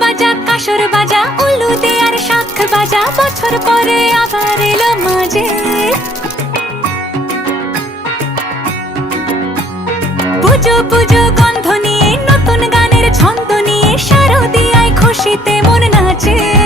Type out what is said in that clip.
বাজা কাসর বাজা উলুদে আর শাখ বাজা, বছর পরে আবার এলো মাঝে। পুজো পুজো গন্ধ নিয়ে নতুন গানের ছন্দ নিয়ে শারদিয়ায় খুশিতে মন নাচে।